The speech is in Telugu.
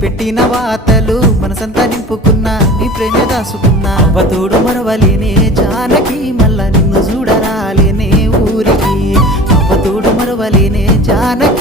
పెట్టిన వాతలు మనసంతా నింపుకున్నా నీ ప్రేమే దాసుకున్నా అవతోడు మరవలేనే జానకి మళ్ళా నిన్ను చూడరాలేనే ఊరికి అవతోడు మరవలేనే జానకి